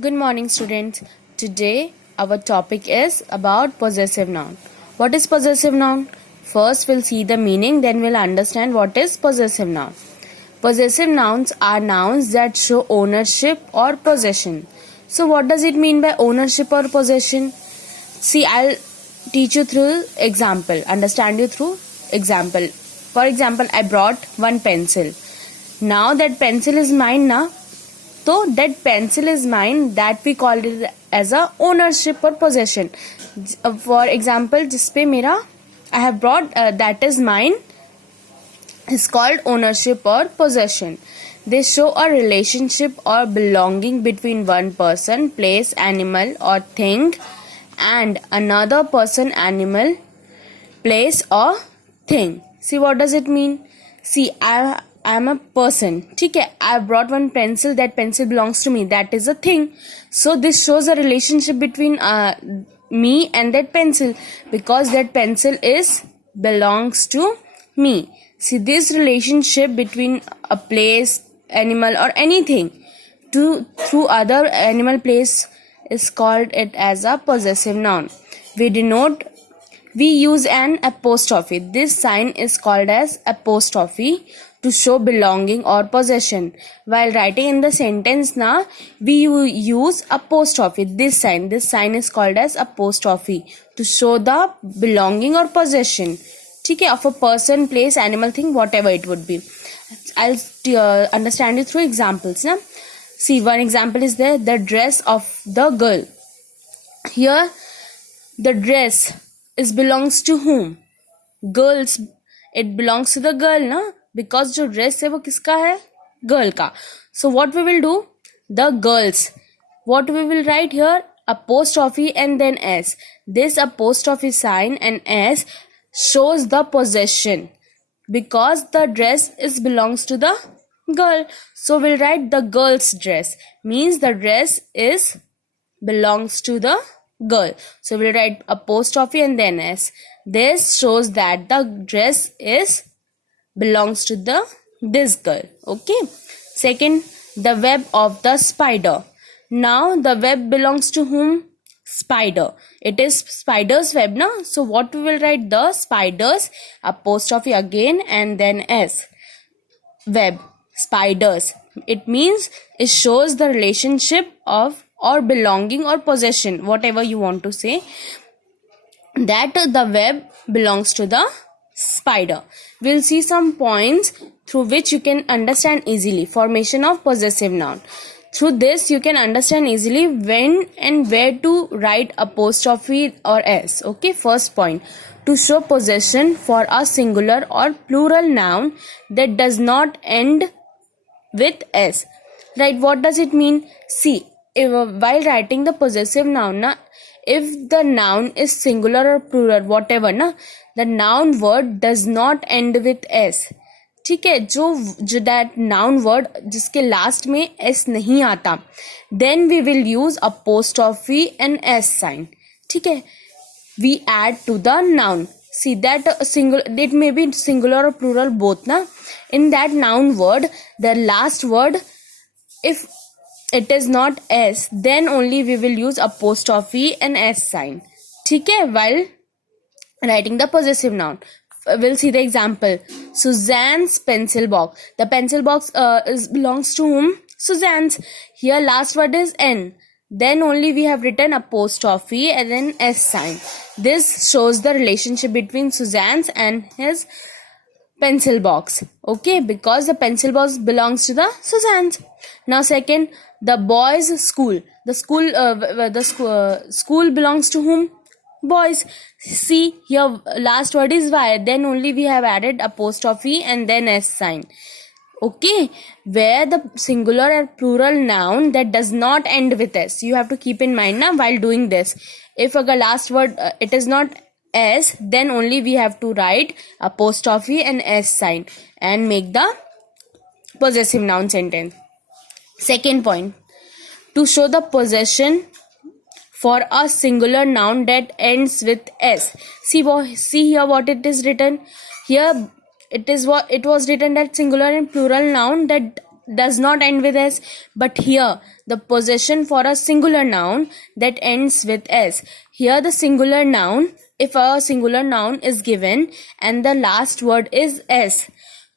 Good morning, students. Today, our topic is about possessive noun. What is possessive noun? First, we'll see the meaning, then we'll understand what is possessive noun. Possessive nouns are nouns that show ownership or possession. So, what does it mean by ownership or possession? See, I'll teach you through example, understand you through example. For example, I brought one pencil. Now that pencil is mine now. So that pencil is mine, that we call it as a ownership or possession. For example, जिसपे मेरा I have brought that is mine is called ownership or possession. They show a relationship or belonging between one person, place, animal or thing and another person, animal, place or thing. See, what does it mean? See, I am a person. ठीक है, I brought one pencil. That pencil belongs to me. That is a thing. So this shows a relationship between me and that pencil, because that pencil belongs to me. See, this relationship between a place, animal or anything through other animal, place is called it as a possessive noun. We use an apostrophe. This sign is called as apostrophe to show belonging or possession. While writing in the sentence na, we use apostrophe. This sign is called as apostrophe to show the belonging or possession. Okay, of a person, place, animal, thing, whatever it would be. I'll understand you through examples. Na? See, one example is there, the dress of the girl. Here, the dress belongs to whom? Girls. It belongs to the girl, na? Because जो dress है वो किसका है? Girl का. So what we will do? The girls. What we will write here? Apostrophe and then S. This apostrophe sign and S shows the possession, because the dress belongs to the girl. So we'll write the girl's dress. Means the dress belongs to the girl. So we'll write apostrophe and then S. This shows that the dress belongs to this girl. Okay. Second, the web of the spider. Now the web belongs to whom? Spider. It is spider's web, na? So what we will write? The spider's, apostrophe again and then S. Web. Spiders. It means it shows the relationship of or belonging or possession, whatever you want to say, that the web belongs to the spider. We'll see some points through which you can understand easily formation of possessive noun. Through this you can understand easily when and where to write apostrophe or S. Okay, first point, to show possession for a singular or plural noun that does not end with S. Right, what does it mean? See, while writing the possessive noun na, if the noun is singular or plural, whatever na, the noun word does not end with S. ठीक है, जो that noun word जिसके last में S नहीं आता, then we will use apostrophe and S sign. ठीक है, we add to the noun. See that single, it may be singular or plural both na. In that noun word, the last word, if it is not S, then only we will use apostrophe and S sign. ठीक है, while writing the possessive noun. We'll see the example. Suzanne's pencil box. The pencil box belongs to whom? Suzanne's. Here last word is N. Then only we have written apostrophe and then S sign. This shows the relationship between Suzanne's and his pencil box. Okay, because the pencil box belongs to the Suzanne's. Now second, the boys' school. The school belongs to whom? Boys. See, here last word is Y. Then only we have added apostrophe and then S sign. Okay, where the singular or plural noun that does not end with S. You have to keep in mind now while doing this. If agar last word it is not S, then only we have to write apostrophe and S sign and make the possessive noun sentence. Second point, to show the possession for a singular noun that ends with S. See here what it is written. Here it was written that singular and plural noun that does not end with s, but here the possession for a singular noun that ends with s. Here the singular noun, if a singular noun is given and the last word is s,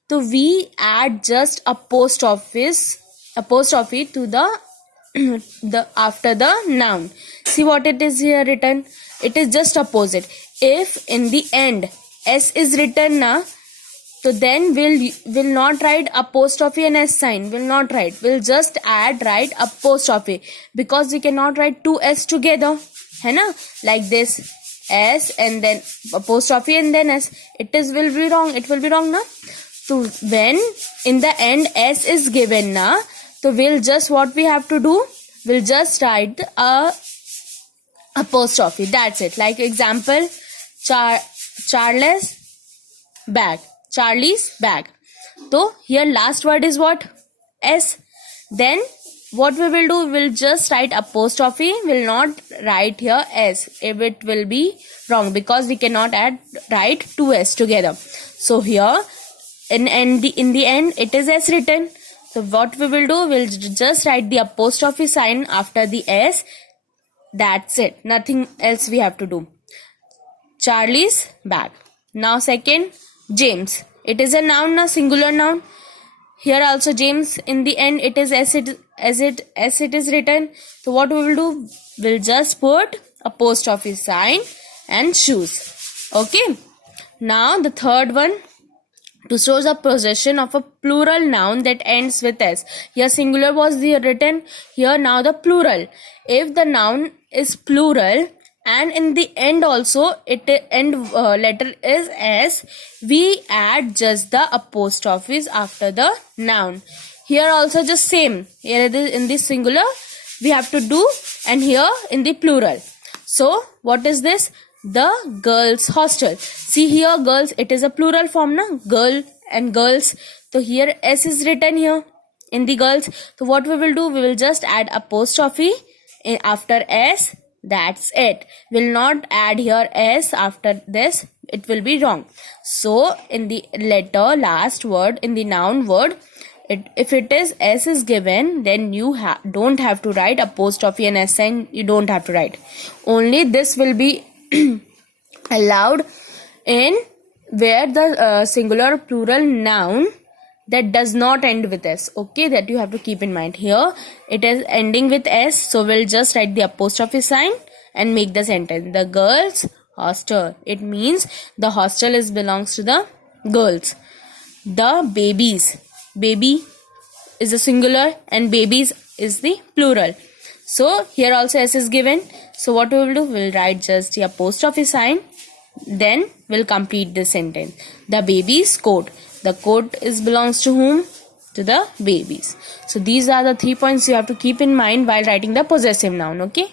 so we add just apostrophe to the after the noun. See what it is here written. It is just opposite. If in the end s is written na, so then will not write apostrophe and s sign. Will not write. We'll just write apostrophe, because we cannot write two s together. है ना? Like this, s and then apostrophe and then s. Will be wrong. It will be wrong na. So when in the end s is given na, so we'll just, what we have to do, we'll just write a apostrophe. That's it. Like example, Charlie's bag. So here last word is what? S. Then what we will do, we'll just write apostrophe, will not write here s. If it will be wrong, because we cannot write two s together. So here in the end it is s written. So what we will do, we'll just write the apostrophe sign after the s. That's it. Nothing else we have to do. Charlie's bag. Now second, James. It is a noun, a singular noun. Here also James, in the end it is as it is written. So what we will do, we'll just put apostrophe sign and shoes. Okay. Now the third one, to show the possession of a plural noun that ends with s. Here singular was written. Here now the plural. If the noun is plural and in the end also end letter is s, we add just the apostrophes after the noun. Here also just same. Here in the singular we have to do, and here in the plural. So what is this? The girls' hostel. See here girls, it is a plural form na, girl and girls. So here s is written here in the girls. So what we will do, we will just add apostrophe after s. That's it. Will not add here s after this. It will be wrong. So in the letter last word, in the noun word, if it is s is given, then you don't have to write apostrophe and s sign. You don't have to write. Only this will be allowed in where the singular plural noun that does not end with s. Okay, that you have to keep in mind. Here it is ending with s, so we'll just write the apostrophe sign and make the sentence. The girls' hostel. It means the hostel belongs to the girls. The babies. Baby is a singular and babies is the plural. So here also s is given. So what we will do, we'll write just the apostrophe sign, then we'll complete the sentence. The baby's coat. The coat belongs to whom? To the babies. So these are the 3 points you have to keep in mind while writing the possessive noun. Okay.